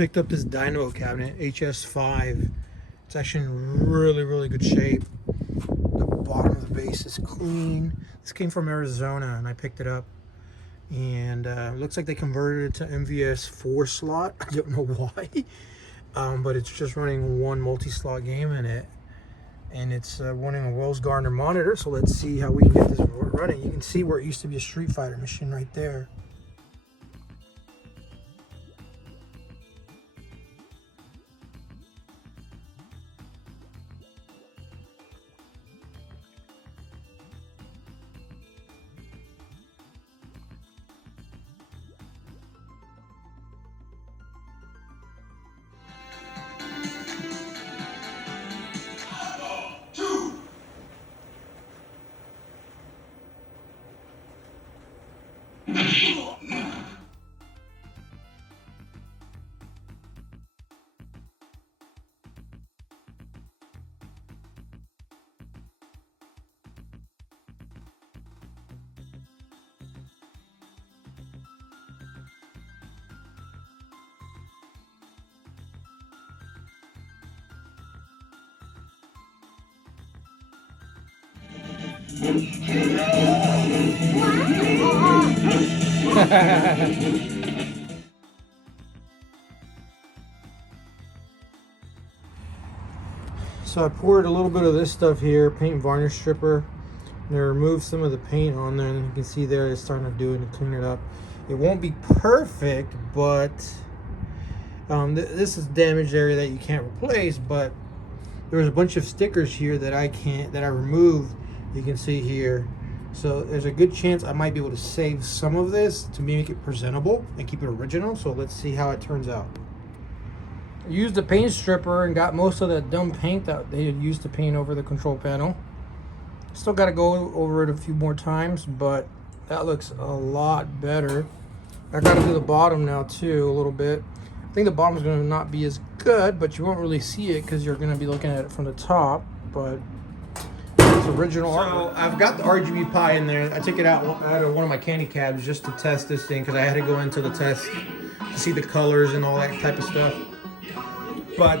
picked up this dynamo cabinet, HS5. It's actually in really good shape. The bottom of the base is clean. This came from Arizona and I picked it up. And it looks like they converted it to MVS 4 slot. I don't know why. But it's just running one multi-slot game in it. And it's running a Wells Gardner monitor. So let's see how we can get this running. You can see where it used to be a Street Fighter machine right there. So I poured a little bit of this stuff here, paint and varnish stripper, and I removed some of the paint on there, and you can see there it's starting to do it and clean it up. It won't be perfect, but this is damaged area that you can't replace. But there's a bunch of stickers here that I removed. You can see here. So there's a good chance I might be able to save some of this to make it presentable and keep it original. So let's see how it turns out. I used the paint stripper and got most of that dumb paint that they had used to paint over the control panel. Still got to go over it a few more times, but that looks a lot better. I got to do the bottom now too a little bit. I think the bottom's going to not be as good, but you won't really see it because you're going to be looking at it from the top. But it's original artwork. So I've got the RGB Pi in there. I took it out of one of my candy cabs just to test this thing because I had to go into the test to see the colors and all that type of stuff. But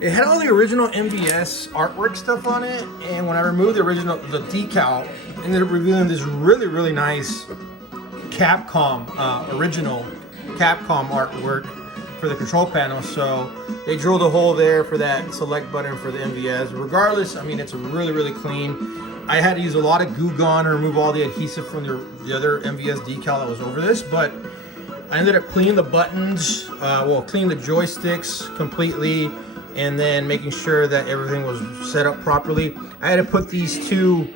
it had all the original MVS artwork stuff on it, and when I removed the decal, I ended up revealing this really nice Capcom original Capcom artwork for the control panel. So they drilled a hole there for that select button for the MVS. Regardless, I mean, it's really clean. I had to use a lot of Goo Gone to remove all the adhesive from the other MVS decal that was over this, but I ended up cleaning the buttons, cleaning the joysticks completely, and then making sure that everything was set up properly. I had to put these two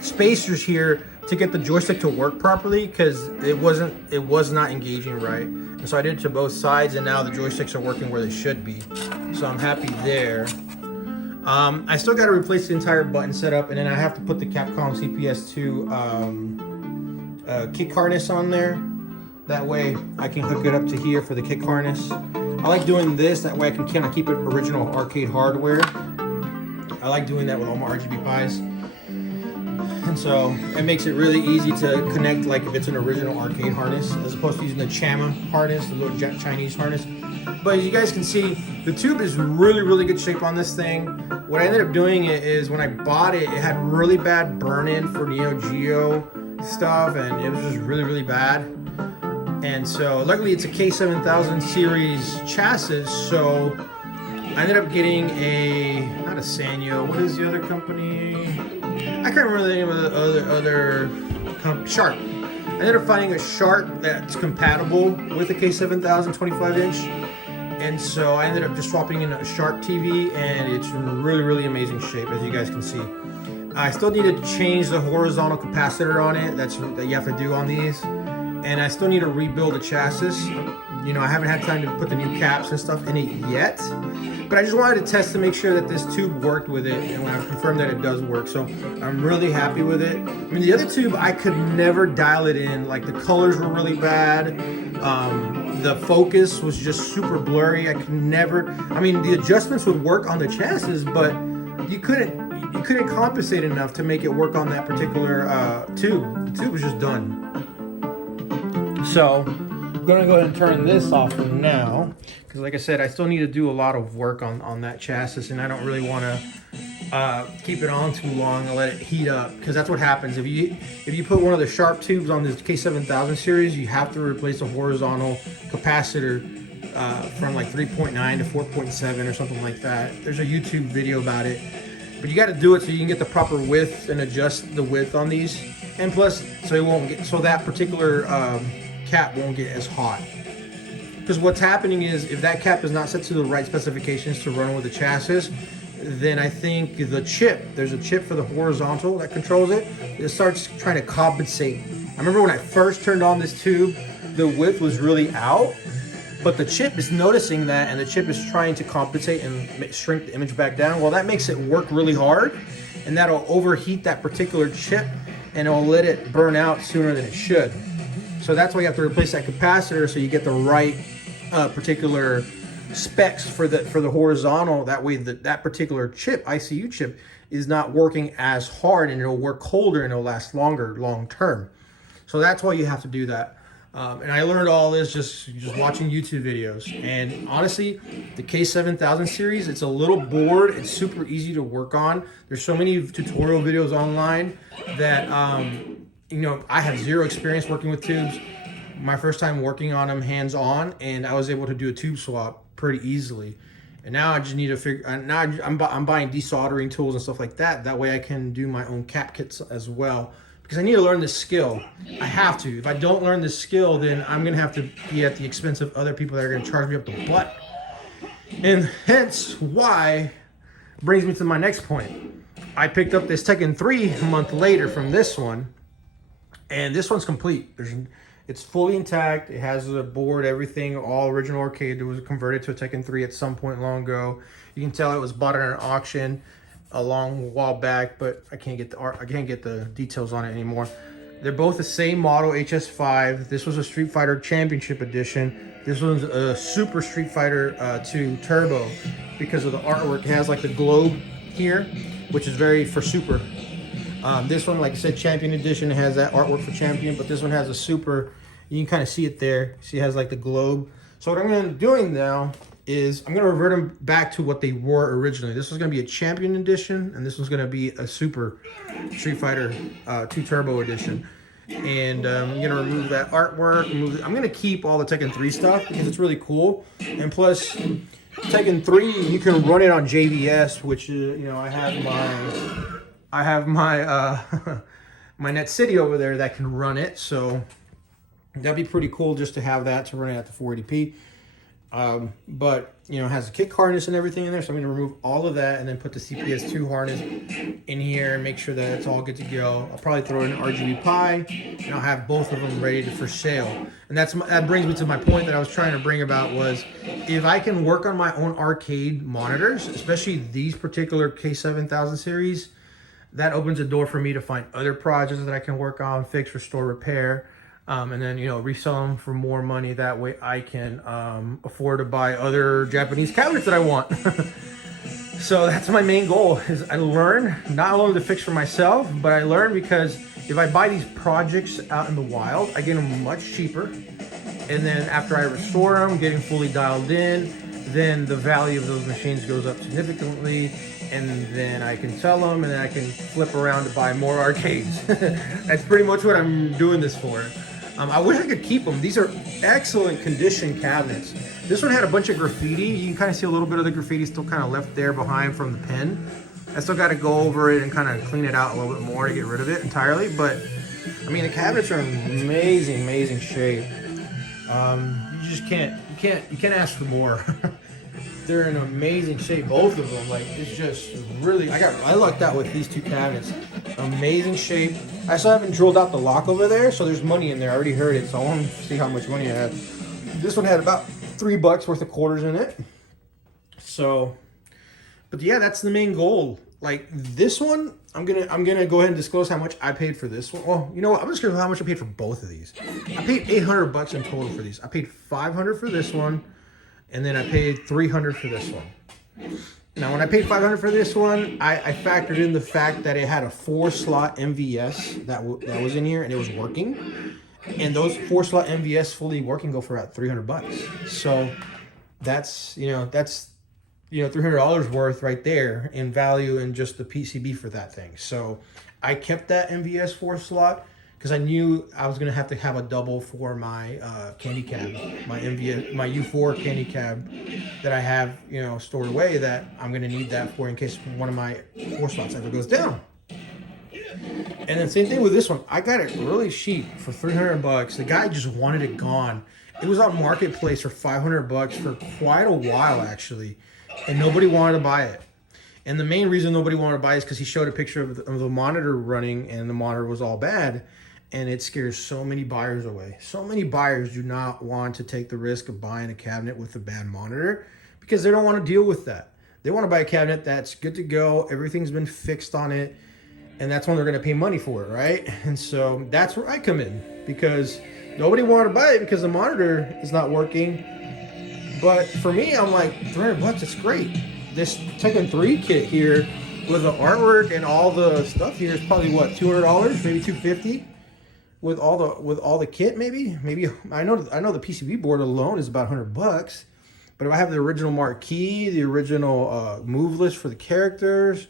spacers here to get the joystick to work properly because it was not engaging right. And so I did it to both sides, and now the joysticks are working where they should be. So I'm happy there. I still got to replace the entire button setup, and then I have to put the Capcom CPS2 kick harness on there. That way I can hook it up to here for the kick harness. I like doing this, that way I can kind of keep it original arcade hardware. I like doing that with all my RGB Pis. And so it makes it really easy to connect, like if it's an original arcade harness, as opposed to using the Chama harness, the little Chinese harness. But as you guys can see, the tube is really good shape on this thing. What I ended up doing is when I bought it, it had really bad burn-in for Neo Geo stuff, and it was just really bad. And so luckily it's a K7000 series chassis, so I ended up getting not a Sanyo, what is the other company? I can't remember the name of the other company. Sharp. I ended up finding a Sharp that's compatible with the K7000 25-inch. And so I ended up just swapping in a Sharp TV, and it's in really amazing shape, as you guys can see. I still need to change the horizontal capacitor on it. That you have to do on these. And I still need to rebuild the chassis. You know, I haven't had time to put the new caps and stuff in it yet. But I just wanted to test to make sure that this tube worked with it, and when I confirmed that it does work. So I'm really happy with it. I mean, the other tube, I could never dial it in. Like, the colors were really bad. The focus was just super blurry. I could never, I mean, the adjustments would work on the chassis, but you couldn't compensate enough to make it work on that particular tube. The tube was just done. So gonna go ahead and turn this off for now, because like I said, I still need to do a lot of work on that chassis, and I don't really want to keep it on too long and let it heat up, because that's what happens if you put one of the sharp tubes on this K7000 series. You have to replace a horizontal capacitor from like 3.9 to 4.7 or something like that. There's a YouTube video about it, but you got to do it so you can get the proper width and adjust the width on these, and plus so it won't get, so that particular cap won't get as hot. Because what's happening is, if that cap is not set to the right specifications to run with the chassis, then I think the chip, there's a chip for the horizontal that controls it, it starts trying to compensate. I remember when I first turned on this tube, the width was really out, but the chip is noticing that, and the chip is trying to compensate and shrink the image back down. Well, that makes it work really hard, and that'll overheat that particular chip, and it'll let it burn out sooner than it should. So that's why you have to replace that capacitor, so you get the right particular specs for the horizontal. That way that particular chip, ICU chip, is not working as hard, and it'll work colder, and it'll last longer long term. So that's why you have to do that. And I learned all this just watching YouTube videos. And honestly, the K7000 series, it's a little board. It's super easy to work on. There's so many tutorial videos online that you know, I have zero experience working with tubes. My first time working on them hands-on, and I was able to do a tube swap pretty easily. And now I just need to figure. Now I'm buying desoldering tools and stuff like that. That way I can do my own cap kits as well, because I need to learn this skill. I have to. If I don't learn this skill, then I'm gonna have to be at the expense of other people that are gonna charge me up the butt. And hence why brings me to my next point. I picked up this Tekken 3 a month later from this one, and this one's complete. It's fully intact. It has the board, everything, all original arcade. It was converted to a Tekken 3 at some point long ago. You can tell it was bought at an auction a long while back, but I can't get the details on it anymore. They're both the same model, HS5. This was a Street Fighter Championship Edition. This one's a Super Street Fighter 2 Turbo, because of the artwork. It has like the globe here, which is very for Super. This one, like I said, Champion Edition, has that artwork for Champion, but this one has a Super. You can kind of see it there. See, it has like the globe. So what I'm going to be doing now is I'm going to revert them back to what they were originally. This was going to be a Champion Edition, and this was going to be a Super Street Fighter 2 Turbo Edition. And I'm going to remove that artwork. I'm going to keep all the Tekken 3 stuff because it's really cool. And plus, Tekken 3, you can run it on JVS, which you know, I have my my Net City over there that can run it, so that'd be pretty cool just to have that to run it at the 480p. But you know, it has a kick harness and everything in there, so I'm going to remove all of that and then put the CPS2 harness in here and make sure that it's all good to go. I'll probably throw in an RGB Pi, and I'll have both of them ready for sale. And that brings me to my point that I was trying to bring about, was if I can work on my own arcade monitors, especially these particular K7000 series, that opens a door for me to find other projects that I can work on, fix, restore, repair, and then, you know, resell them for more money. That way I can afford to buy other Japanese cabinets that I want. So that's my main goal, is I learn not only to fix for myself, but I learn because if I buy these projects out in the wild, I get them much cheaper. And then after I restore them, getting fully dialed in, then the value of those machines goes up significantly. And then I can sell them, and then I can flip around to buy more arcades. That's pretty much what I'm doing this for. I wish I could keep them. These are excellent condition cabinets. This one had a bunch of graffiti. You can kind of see a little bit of the graffiti still kind of left there behind from the pen. I still got to go over it and kind of clean it out a little bit more to get rid of it entirely. But I mean, the cabinets are in amazing shape. You just can't ask for more. They're in amazing shape, both of them. Like, it's just really, I lucked out with these two cabinets. Amazing shape. I still haven't drilled out the lock over there, so there's money in there. I already heard it, so I want to see how much money I had. This one had about $3 worth of quarters in it. So, but yeah, that's the main goal. Like this one, I'm gonna go ahead and disclose how much I paid for this one. Well, you know what? I'm just gonna how much I paid for both of these. I paid $800 in total for these. I paid $500 for this one, and then I paid $300 for this one. Now, when I paid $500 for this one, I factored in the fact that it had a 4-slot MVS that was in here, and it was working. And those 4-slot MVS fully working go for about $300. So that's, $300 worth right there in value in just the PCB for that thing. So I kept that MVS 4-slot because I knew I was gonna have to have a double for my candy cab, my U4 candy cab that I have, stored away, that I'm gonna need that for in case one of my 4-slots ever goes down. And then same thing with this one. I got it really cheap for $300. The guy just wanted it gone. It was on Marketplace for $500 for quite a while actually, and nobody wanted to buy it. And the main reason nobody wanted to buy it is because he showed a picture of the monitor running, and the monitor was all bad, and it scares so many buyers away. So many buyers do not want to take the risk of buying a cabinet with a bad monitor because they don't want to deal with that. They want to buy a cabinet that's good to go, everything's been fixed on it, and that's when they're going to pay money for it, right? And so that's where I come in, because nobody wanted to buy it because the monitor is not working. But for me, I'm like, $300, it's great. This Tekken 3 kit here with the artwork and all the stuff here is probably what, $200, maybe $250 with all the kit, maybe I know the PCB board alone is about $100. But if I have the original marquee, the original move list for the characters,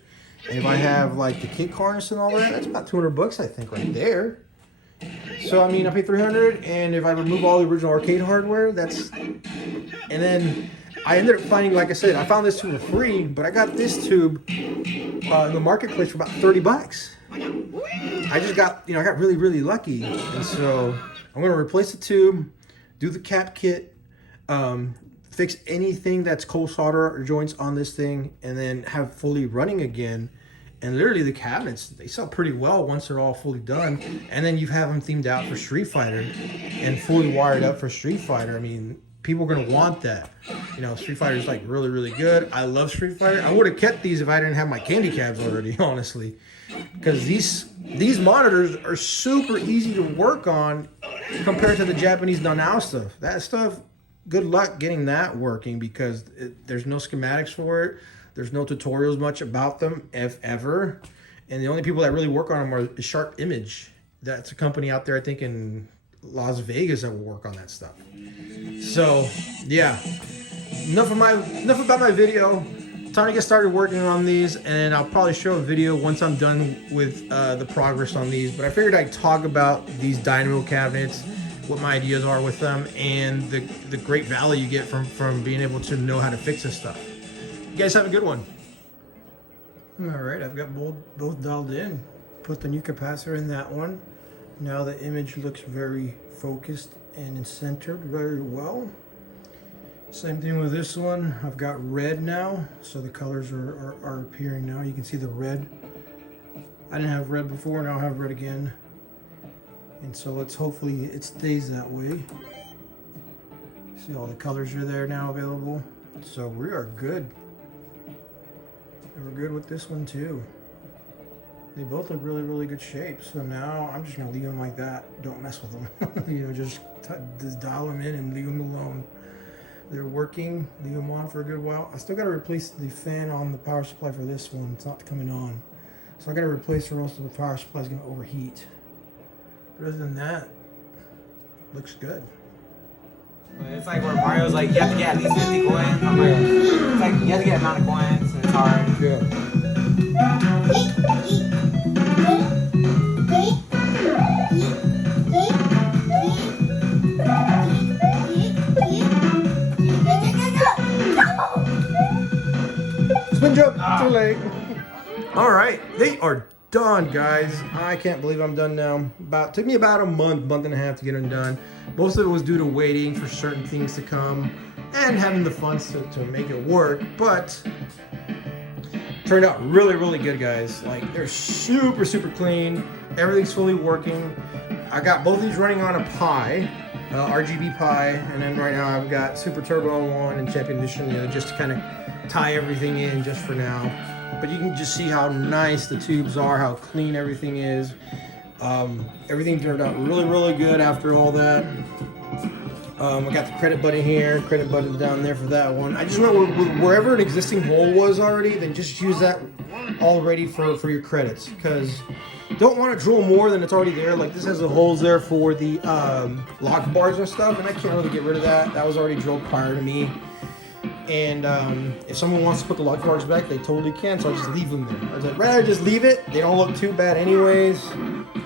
and if I have like the kick harness and all that, that's about $200, I think, right there. So I mean, I paid $300, and if I remove all the original arcade hardware, that's. And then I ended up finding, like I said, I found this tube for free, but I got this tube in the Marketplace for about $30. I just got, I got really, really lucky, and so I'm gonna replace the tube, do the cap kit, fix anything that's cold solder or joints on this thing, and then have fully running again. And literally the cabinets, they sell pretty well once they're all fully done. And then you have them themed out for Street Fighter and fully wired up for Street Fighter. I mean, people are gonna want that. Street Fighter is like really, really good. I love Street Fighter. I would have kept these if I didn't have my candy cabs already, honestly. Because these monitors are super easy to work on compared to the Japanese dyanamo stuff. That stuff, good luck getting that working, because there's no schematics for it. There's no tutorials much about them, if ever. And the only people that really work on them are Sharp Image. That's a company out there, I think, in Las Vegas that will work on that stuff. So, yeah. Enough about my video. Time to get started working on these, and I'll probably show a video once I'm done with the progress on these. But I figured I'd talk about these dynamo cabinets, what my ideas are with them, and the great value you get from being able to know how to fix this stuff. You guys have a good one. All right, I've got both dialed in. Put the new capacitor in that one. Now the image looks very focused and centered very well. Same thing with this one. I've got red now, so the colors are appearing now. You can see the red. I didn't have red before, now I have red again. And so hopefully it stays that way. See, all the colors are there now available. So we are good. And we're good with this one too. They both look really, really good shape. So now I'm just gonna leave them like that. Don't mess with them. Just dial them in and leave them alone. They're working, leave them on for a good while. I still gotta replace the fan on the power supply for this one. It's not coming on. So I gotta replace it, or else the power supply is gonna overheat. But other than that, looks good. It's like where Mario's like, you have to get at least 50 coins. I'm like, it's like, you have to get amount of coins, and it's hard. Yeah. Spin jump, too late. All right, they are done, guys. I can't believe I'm done now. Took me about a month and a half to get them done. Most of it was due to waiting for certain things to come and having the funds to make it work, but turned out really, really good, guys. Like, they're super, super clean. Everything's fully working. I got both these running on a Pi, RGB Pi, and then right now I've got Super Turbo on one and Champion Edition, just to kind of tie everything in just for now. But you can just see how nice the tubes are, how clean everything is. Everything turned out really, really good after all that. I got the credit button here, credit button down there for that one. I just went wherever an existing hole was already, then just use that already for your credits. Because don't want to drill more than it's already there. Like this has the holes there for the lock bars and stuff, and I can't really get rid of that. That was already drilled prior to me. And if someone wants to put the lock bars back, they totally can, so I'll just leave them there. I'd rather just leave it. They don't look too bad anyways.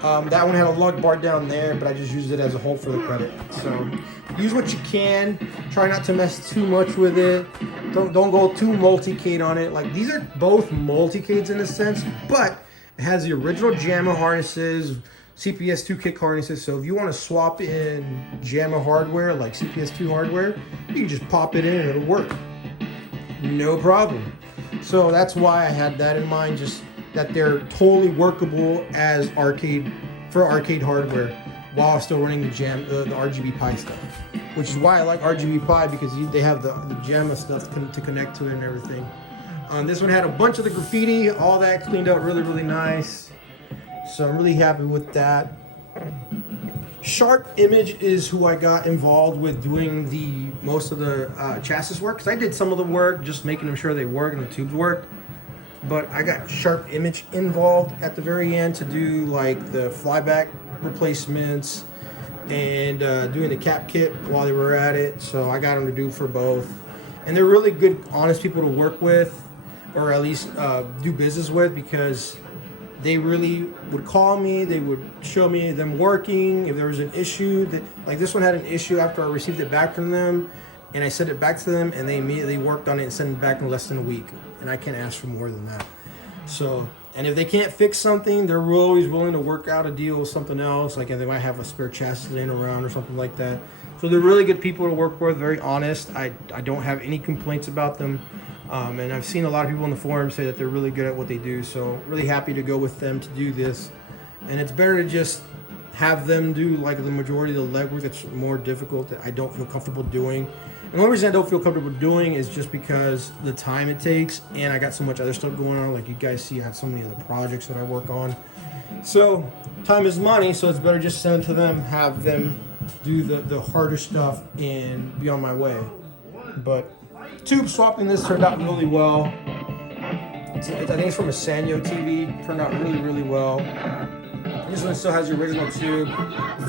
That one had a lock bar down there, but I just used it as a hole for the credit. So use what you can. Try not to mess too much with it. Don't go too multi-cade on it. Like these are both multi-cades in a sense, but it has the original JAMA harnesses, CPS2 kick harnesses. So if you want to swap in JAMA hardware, like CPS2 hardware, you can just pop it in and it'll work. No problem. So that's why I had that in mind, just that they're totally workable as arcade hardware while still running the RGB Pi stuff. Which is why I like RGB Pi, because they have the JAMA stuff to connect to it and everything. This one had a bunch of the graffiti, all that cleaned up really, really nice. So I'm really happy with that. Sharp Image is who I got involved with doing most of the chassis work. Because I did some of the work, just making sure they work and the tubes worked. But I got Sharp Image involved at the very end to do like the flyback replacements and doing the cap kit while they were at it. So I got them to do for both. And they're really good, honest people to work with, or at least do business with, because they really would call me. They would show me them working. If there was an issue, that like this one had an issue after I received it back from them, and I sent it back to them, and they immediately worked on it and sent it back in less than a week. And I can't ask for more than that. So, and if they can't fix something, they're always willing to work out a deal with something else. Like if they might have a spare chassis laying around or something like that. So they're really good people to work with, very honest. I don't have any complaints about them. And I've seen a lot of people in the forum say that they're really good at what they do. So really happy to go with them to do this. And it's better to just have them do like the majority of the legwork that's more difficult, that I don't feel comfortable doing. And the only reason I don't feel comfortable doing is just because the time it takes, and I got so much other stuff going on. Like you guys see, I have so many other projects that I work on. So time is money, so it's better just send it to them, have them do the harder stuff, and be on my way. But tube swapping this turned out really well. I think it's from a Sanyo TV. Turned out really, really well. This one still has the original tube.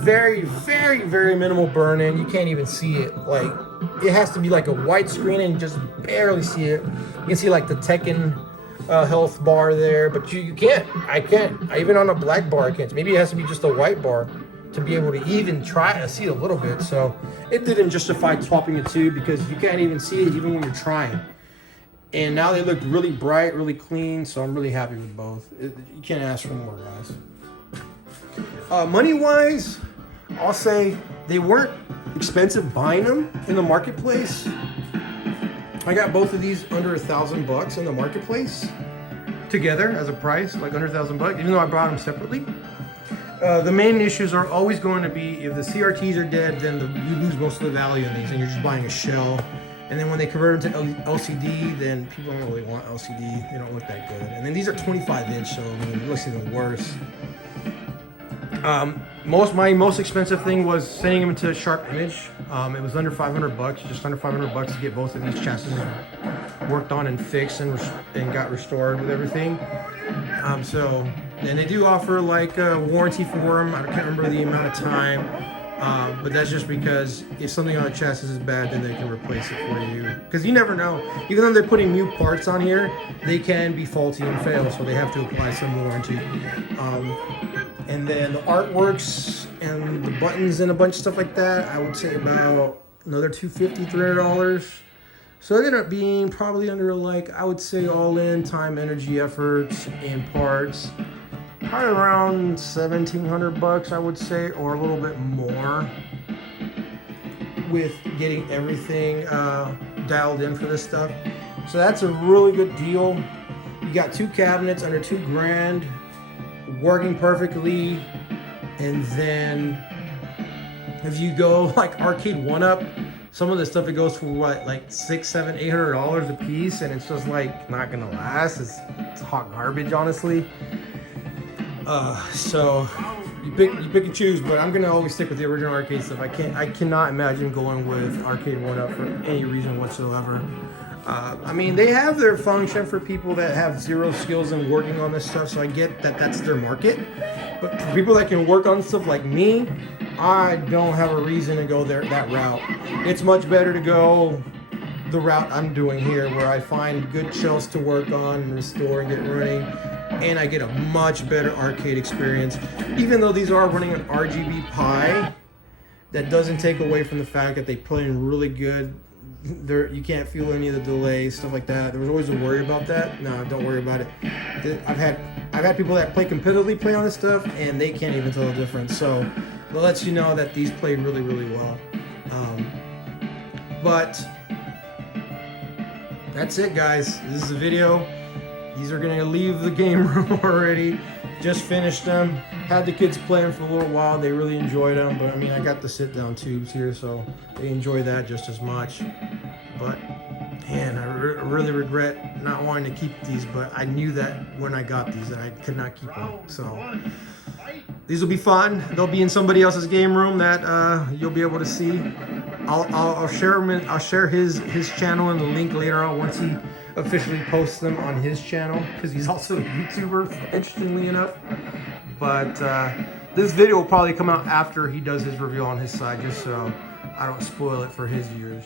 Very, very, very minimal burn-in. You can't even see it. Like, it has to be like a white screen and you just barely see it. You can see like the Tekken health bar there, but you can't. I can't. Even on a black bar, I can't. Maybe it has to be just a white bar to be able to even try to see it a little bit. So it didn't justify swapping a tube, because you can't even see it even when you're trying. And now they look really bright, really clean, so I'm really happy with both. You can't ask for more, guys. Money-wise, I'll say they weren't expensive buying them in the marketplace. I got both of these under $1,000 in the marketplace together as a price, like under $1,000, even though I bought them separately. The main issues are always going to be, if the CRTs are dead, then you lose most of the value in these, and you're just buying a shell. And then when they convert them to LCD, then people don't really want LCD. They don't look that good. And then these are 25-inch, so I mean, it looks even worse. My most expensive thing was sending them to Sharp Image. It was under $500, just under $500 to get both of these chassis worked on and fixed and got restored with everything. And they do offer like a warranty for them. I can't remember the amount of time, but that's just because if something on the chassis is bad, then they can replace it for you. Because you never know. Even though they're putting new parts on here, they can be faulty and fail, so they have to apply some warranty. And then the artworks and the buttons and a bunch of stuff like that, I would say about another $250, $300. So it ended up being probably under, like, I would say all in time, energy, efforts, and parts, probably around $1,700, I would say, or a little bit more, with getting everything dialed in for this stuff. So that's a really good deal. You got 2 cabinets under $2,000. Working perfectly. And then if you go like Arcade 1-Up, some of the stuff, it goes for what, like $600, $700, $800 a piece, and it's just like not gonna last. It's hot garbage, honestly. So you pick and choose, but I'm gonna always stick with the original arcade stuff. I cannot imagine going with Arcade 1-Up for any reason whatsoever. I mean, they have their function for people that have zero skills in working on this stuff, so I get that that's their market. But for people that can work on stuff like me, I don't have a reason to go that route. It's much better to go the route I'm doing here, where I find good shells to work on and restore and get running, and I get a much better arcade experience. Even though these are running an RGB Pi, that doesn't take away from the fact that they play in really good. You can't feel any of the delays, stuff like that. There was always a worry about that. No, don't worry about it. I've had people that play competitively play on this stuff, and they can't even tell the difference. So it lets you know that these play really, really well. But that's it, guys. This is the video. These are gonna leave the game room already. Just finished them. Had the kids playing for a little while. They really enjoyed them. But I mean, I got the sit-down tubes here, so they enjoy that just as much. But man, I really regret not wanting to keep these. But I knew that when I got these, that I could not keep them. So these will be fun. They'll be in somebody else's game room that you'll be able to see. I'll share them. I'll share his channel and the link later on once he officially posts them on his channel, because he's also a YouTuber, interestingly enough. But this video will probably come out after he does his review on his side, just so I don't spoil it for his viewers.